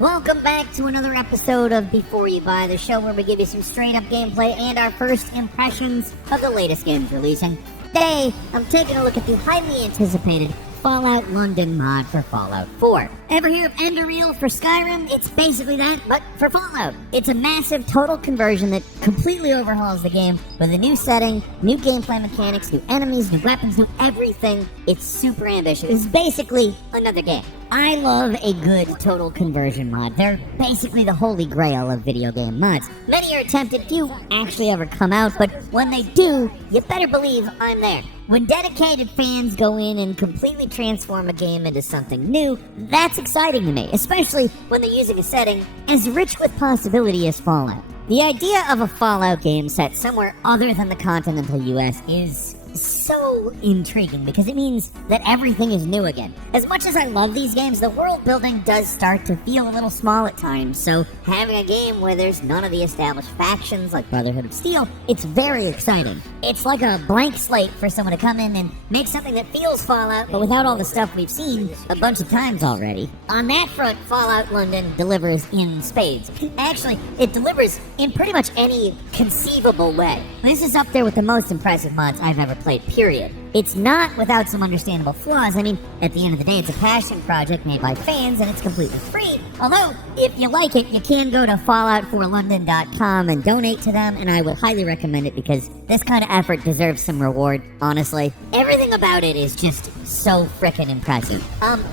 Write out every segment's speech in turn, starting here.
Welcome back to another episode of Before You Buy, the show where we give you some straight-up gameplay and our first impressions of the latest games releasing. Today, I'm taking a look at the highly anticipated Fallout London mod for Fallout 4. Ever hear of Enderreal for Skyrim? It's basically that, but for Fallout. It's a massive total conversion that completely overhauls the game with a new setting, new gameplay mechanics, new enemies, new weapons, new everything. It's super ambitious. It's basically another game. I love a good total conversion mod. They're basically the holy grail of video game mods. Many are attempted, few actually ever come out, but when they do, you better believe I'm there. When dedicated fans go in and completely transform a game into something new, that's exciting to me, especially when they're using a setting as rich with possibility as Fallout. The idea of a Fallout game set somewhere other than the continental US is so intriguing because it means that everything is new again. As much as I love these games, the world building does start to feel a little small at times, so having a game where there's none of the established factions like Brotherhood of Steel, it's very exciting. It's like a blank slate for someone to come in and make something that feels Fallout, but without all the stuff we've seen a bunch of times already. On that front, Fallout London delivers in spades. Actually, it delivers in pretty much any conceivable way. This is up there with the most impressive mods I've ever played, period. It's not without some understandable flaws. I mean, at the end of the day, it's a passion project made by fans, and it's completely free. Although, if you like it, you can go to fallout4london.com and donate to them, and I would highly recommend it because this kind of effort deserves some reward, honestly. Everything about it is just so frickin' impressive.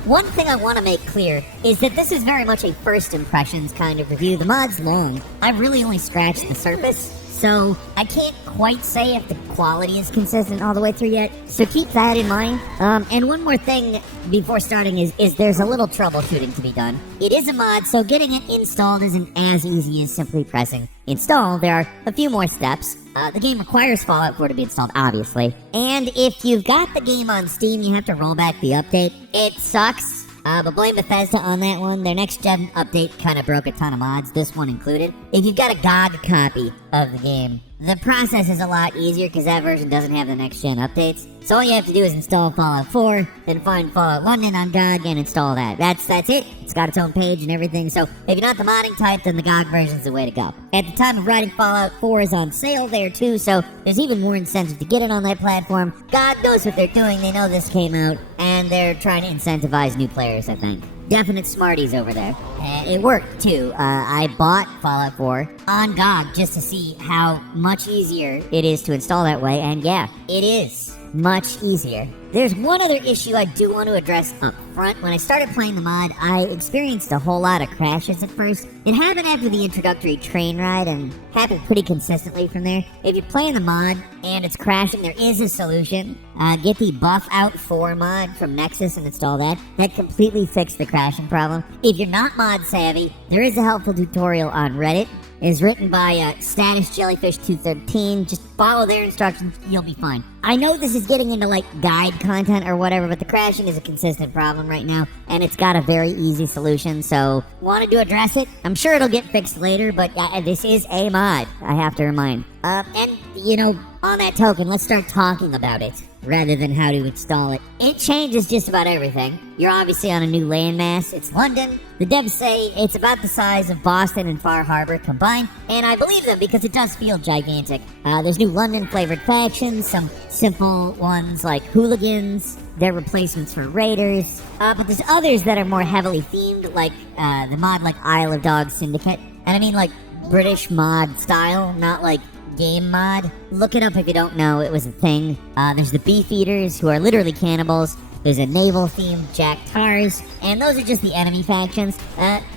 One thing I want to make clear is that this is very much a first impressions kind of review. The mod's long. I've really only scratched the surface. So, I can't quite say if the quality is consistent all the way through yet, so keep that in mind. And one more thing before starting is there's a little troubleshooting to be done. It is a mod, so getting it installed isn't as easy as simply pressing install. There are a few more steps. The game requires Fallout 4 to be installed, obviously. And if you've got the game on Steam, you have to roll back the update. It sucks. But blame Bethesda on that one. Their next-gen update kind of broke a ton of mods, this one included. If you've got a GOG copy of the game, the process is a lot easier because that version doesn't have the next-gen updates. So all you have to do is install Fallout 4, then find Fallout London on GOG and install that. That's it. It's got its own page and everything, so if you're not the modding type, then the GOG version's the way to go. At the time of writing, Fallout 4 is on sale there too, so there's even more incentive to get it on that platform. GOG knows what they're doing, they know this came out, and they're trying to incentivize new players, I think. Definite smarties over there. And it worked, too. I bought Fallout 4 on GOG just to see how much easier it is to install that way, and yeah, it is much easier. There's one other issue I do want to address up front. When I started playing the mod, I experienced a whole lot of crashes at first. It happened after the introductory train ride and happened pretty consistently from there. If you're playing the mod and it's crashing, there is a solution. Get the Buff Out 4 mod from Nexus and install that. That completely fixed the crashing problem. If you're not mod savvy, there is a helpful tutorial on Reddit. It's written by Status Jellyfish 213. Just follow their instructions, you'll be fine. I know this is getting into like guide content or whatever, but the crashing is a consistent problem right now, and it's got a very easy solution, so wanted to address it. I'm sure it'll get fixed later, but this is a mod, I have to remind. And, you know, on that token, let's start talking about it, rather than how to install it. It changes just about everything. You're obviously on a new landmass. It's London. The devs say it's about the size of Boston and Far Harbor combined, and I believe them because it does feel gigantic. There's new London-flavored factions, some simple ones like hooligans. They're replacements for raiders. But there's others that are more heavily themed, like the mod like Isle of Dogs Syndicate. And I mean like British mod style, not like game mod. Look it up if you don't know, it was a thing. There's the Beef Eaters, who are literally cannibals. There's a naval-themed Jack Tars, and those are just the enemy factions.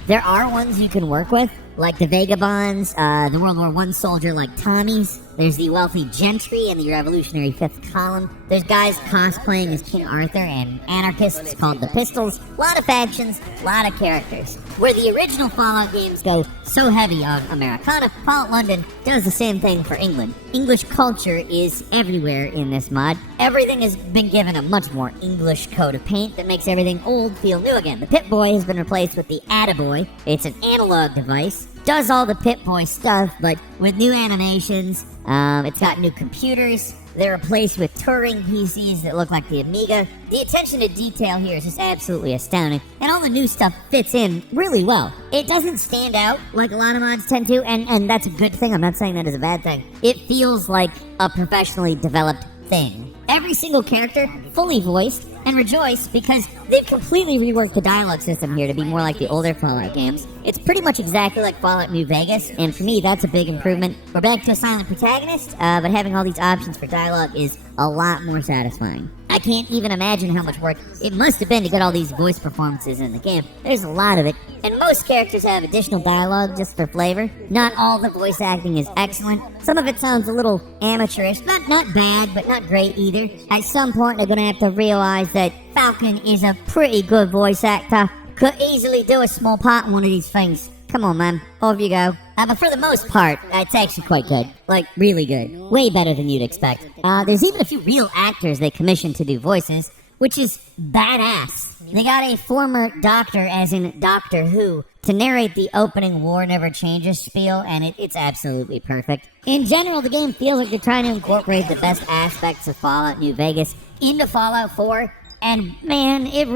There are ones you can work with, like the Vagabonds, the World War I soldier like Tommies. There's the wealthy gentry and the revolutionary fifth column. There's guys cosplaying as King Arthur and anarchists called the Pistols. A lot of factions, a lot of characters. Where the original Fallout games go so heavy on Americana, Fallout London does the same thing for England. English culture is everywhere in this mod. Everything has been given a much more English coat of paint that makes everything old feel new again. The Pip-Boy has been replaced with the Attaboy. It's an analog device. Does all the Pip-Boy stuff, but with new animations. It's got new computers. They're replaced with Turing PCs that look like the Amiga. The attention to detail here is just absolutely astounding, and all the new stuff fits in really well. It doesn't stand out like a lot of mods tend to, and that's a good thing. I'm not saying that is a bad thing. It feels like a professionally developed thing. Every single character fully voiced, and rejoice because they've completely reworked the dialogue system here to be more like the older Fallout games. It's pretty much exactly like Fallout New Vegas, and for me, that's a big improvement. We're back to a silent protagonist, but having all these options for dialogue is a lot more satisfying. I can't even imagine how much work it must have been to get all these voice performances in the game. There's a lot of it, and most characters have additional dialogue just for flavor. Not all the voice acting is excellent. Some of it sounds a little amateurish. Not bad, but not great either. At some point, they're gonna have to realize that Falcon is a pretty good voice actor. Could easily do a small part in one of these things. Come on, man. Off you go. But for the most part, it's actually quite good. Like, really good. Way better than you'd expect. There's even a few real actors they commissioned to do voices, which is badass. They got a former doctor, as in Doctor Who, to narrate the opening War Never Changes spiel, and it's absolutely perfect. In general, the game feels like they're trying to incorporate the best aspects of Fallout New Vegas into Fallout 4, and man, it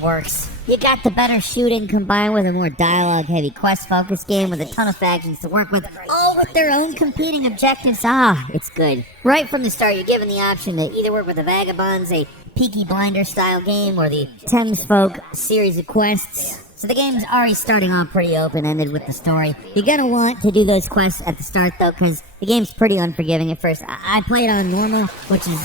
works. You got the better shooting combined with a more dialogue-heavy quest-focused game with a ton of factions to work with, all with their own competing objectives. It's good. Right from the start, you're given the option to either work with the Vagabonds, a Peaky Blinder-style game, or the Thames Folk series of quests. So the game's already starting off pretty open-ended with the story. You're gonna want to do those quests at the start, though, because the game's pretty unforgiving at first. I played on normal, which is,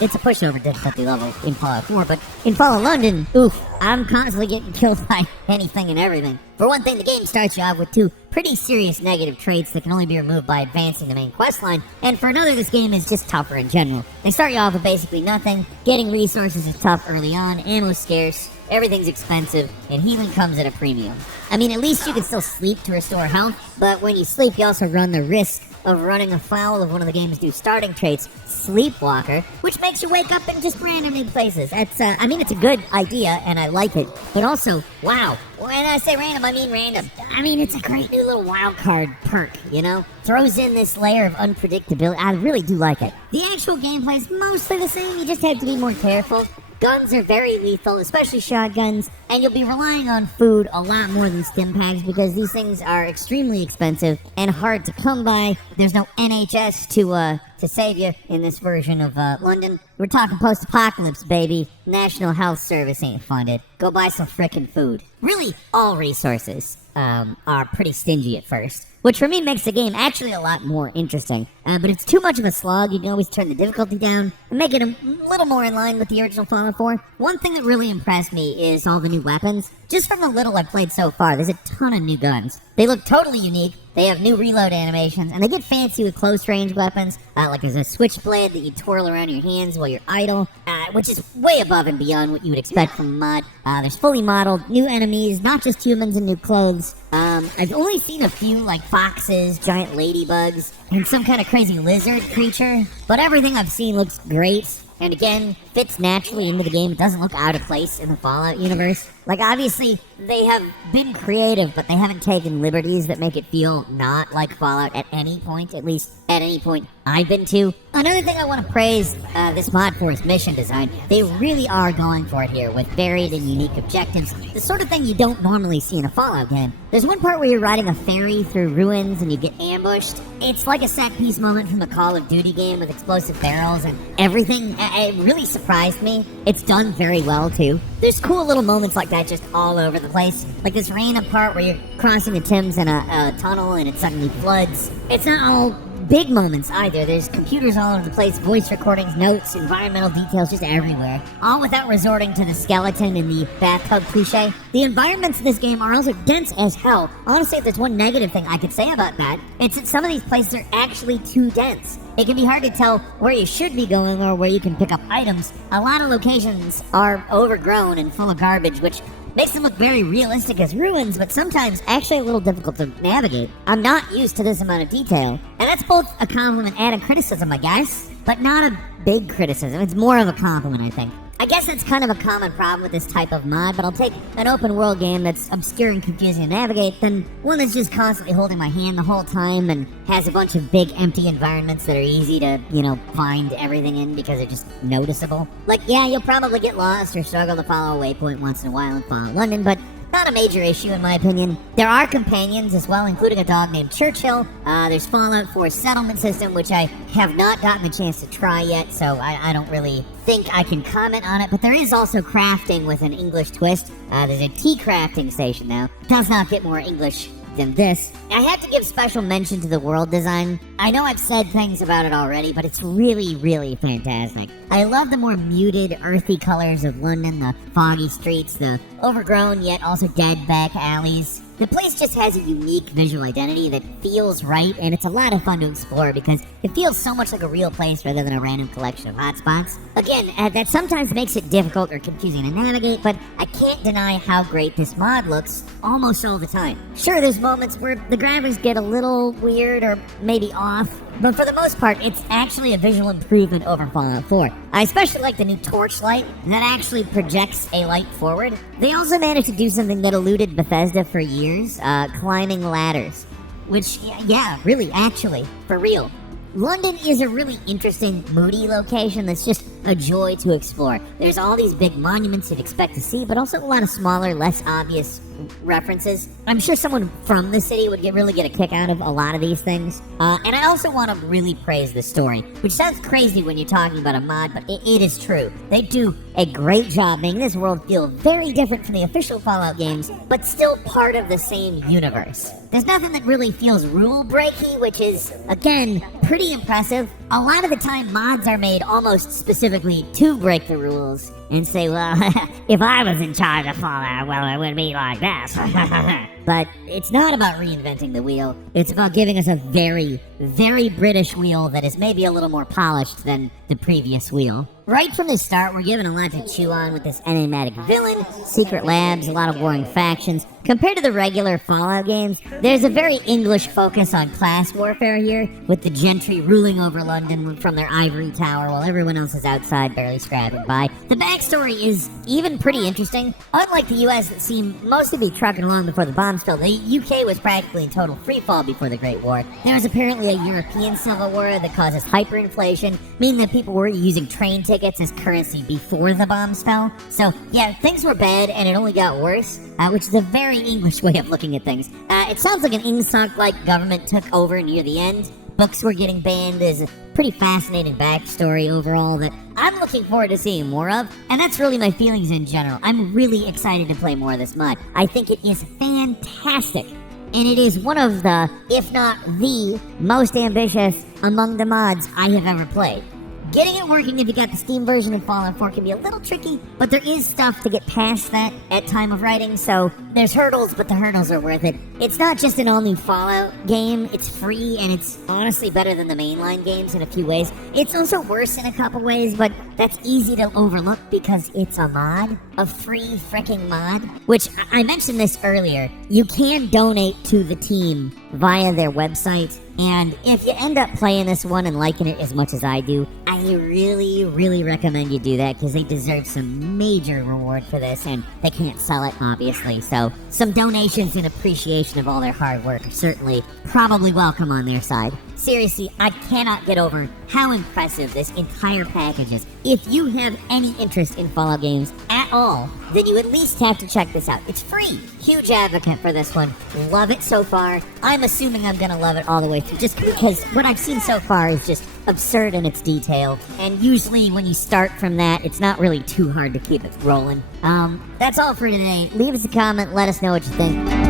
it's a pushover difficulty level in Fallout 4, but in Fallout London, oof, I'm constantly getting killed by anything and everything. For one thing, the game starts you off with two pretty serious negative traits that can only be removed by advancing the main quest line, and for another, this game is just tougher in general. They start you off with basically nothing, getting resources is tough early on, ammo's scarce, everything's expensive, and healing comes at a premium. I mean, at least you can still sleep to restore health, but when you sleep, you also run the risk of running afoul of one of the game's new starting traits, Sleepwalker, which makes you wake up in just random places. It's a good idea, and I like it, but also, wow, when I say random, I mean random. I mean, it's a great new little wildcard perk, you know? Throws in this layer of unpredictability. I really do like it. The actual gameplay is mostly the same, you just have to be more careful. Guns are very lethal, especially shotguns, and you'll be relying on food a lot more than stim packs because these things are extremely expensive and hard to come by. There's no NHS to save you in this version of London. We're talking post-apocalypse, baby. National Health Service ain't funded. Go buy some frickin' food. Really, all resources are pretty stingy at first, which for me makes the game actually a lot more interesting. But it's too much of a slog. You can always turn the difficulty down and make it a little more in line with the original Fallout 4. One thing that really impressed me is all the new weapons. Just from the little I've played so far, there's a ton of new guns. They look totally unique. They have new reload animations, and they get fancy with close-range weapons. Like there's a switchblade that you twirl around your hands while you're idle, which is way above and beyond what you would expect from a mod. There's fully modeled new enemies, not just humans and new clothes. I've only seen a few, like foxes, giant ladybugs, and some kind of crazy lizard creature, but everything I've seen looks great. And again, fits naturally into the game. It doesn't look out of place in the Fallout universe. Like, obviously, they have been creative, but they haven't taken liberties that make it feel not like Fallout at any point, at least at any point I've been to. Another thing I want to praise this mod for is mission design. They really are going for it here with varied and unique objectives, the sort of thing you don't normally see in a Fallout game. There's one part where you're riding a ferry through ruins and you get ambushed. It's like a set-piece moment from a Call of Duty game with explosive barrels and everything. It really surprised me. It's done very well, too. There's cool little moments like that just all over the place. Like this random part where you're crossing the Thames in a tunnel and it suddenly floods. It's not all big moments either. There's computers all over the place, voice recordings, notes, environmental details just everywhere. All without resorting to the skeleton and the bathtub cliche. The environments in this game are also dense as hell. Honestly, if there's one negative thing I could say about that, it's that some of these places are actually too dense. It can be hard to tell where you should be going or where you can pick up items. A lot of locations are overgrown and full of garbage, which makes them look very realistic as ruins, but sometimes actually a little difficult to navigate. I'm not used to this amount of detail, and that's both a compliment and a criticism, I guess, but not a big criticism. It's more of a compliment, I think. I guess that's kind of a common problem with this type of mod, but I'll take an open world game that's obscure and confusing to navigate than one that's just constantly holding my hand the whole time and has a bunch of big empty environments that are easy to, find everything in because they're just noticeable. Like, yeah, you'll probably get lost or struggle to follow a waypoint once in a while in Fallout London, but not a major issue in my opinion. There are companions as well, including a dog named Churchill. There's Fallout 4's settlement system, which I have not gotten the chance to try yet, so I don't really think I can comment on it. But there is also crafting with an English twist. There's a tea crafting station now. Does not get more English than this. I have to give special mention to the world design. I know I've said things about it already, but it's really, really fantastic. I love the more muted, earthy colors of London, the foggy streets, the overgrown yet also dead back alleys. The place just has a unique visual identity that feels right, and it's a lot of fun to explore because it feels so much like a real place rather than a random collection of hotspots. Again, that sometimes makes it difficult or confusing to navigate, but I can't deny how great this mod looks almost all the time. Sure, there's moments where the graphics get a little weird or maybe off, but for the most part, it's actually a visual improvement over Fallout 4. I especially like the new torchlight that actually projects a light forward. They also managed to do something that eluded Bethesda for years, climbing ladders. Which, yeah, really, actually, for real. London is a really interesting, moody location that's just a joy to explore. There's all these big monuments you'd expect to see, but also a lot of smaller, less obvious references. I'm sure someone from the city would really get a kick out of a lot of these things. And I also want to really praise the story, which sounds crazy when you're talking about a mod, but it is true. They do a great job making this world feel very different from the official Fallout games, but still part of the same universe. There's nothing that really feels rule-breaky, which is, again, pretty impressive. A lot of the time, mods are made almost specifically to break the rules and say, well, if I was in charge of Fallout, well, it would be like this. But it's not about reinventing the wheel. It's about giving us a very, very British wheel that is maybe a little more polished than the previous wheel. Right from the start, we're given a lot to chew on with this enigmatic villain, secret labs, a lot of warring factions. Compared to the regular Fallout games, there's a very English focus on class warfare here, with the gentry ruling over London from their ivory tower while everyone else is outside barely scrapping by. The backstory is even pretty interesting. Unlike the US that seemed mostly to be trucking along before the bomb spill, the UK was practically in total freefall before the Great War. There was apparently a European civil war that causes hyperinflation, meaning that people were using train tickets as currency before the bomb spell. So yeah, things were bad and it only got worse, which is a very English way of looking at things. It sounds like an Ingsoc-like government took over near the end. Books were getting banned. There's a pretty fascinating backstory overall that I'm looking forward to seeing more of, and that's really my feelings in general. I'm really excited to play more of this mod. I think it is fantastic, and it is one of the, if not the, most ambitious among the mods I have ever played. Getting it working if you got the Steam version of Fallout 4 can be a little tricky, but there is stuff to get past that at time of writing, so there's hurdles, but the hurdles are worth it. It's not just an all-new Fallout game, it's free, and it's honestly better than the mainline games in a few ways. It's also worse in a couple ways, but that's easy to overlook because it's a mod, a free fricking mod, which I mentioned this earlier. You can donate to the team via their website. And if you end up playing this one and liking it as much as I do, I really, really recommend you do that because they deserve some major reward for this and they can't sell it, obviously. So some donations in appreciation of all their hard work are certainly probably welcome on their side. Seriously, I cannot get over how impressive this entire package is. If you have any interest in Fallout games at all, then you at least have to check this out. It's free. Huge advocate for this one. Love it so far. I'm assuming I'm gonna love it all the way through just because what I've seen so far is just absurd in its detail. And usually when you start from that, it's not really too hard to keep it rolling. That's all for today. Leave us a comment. Let us know what you think.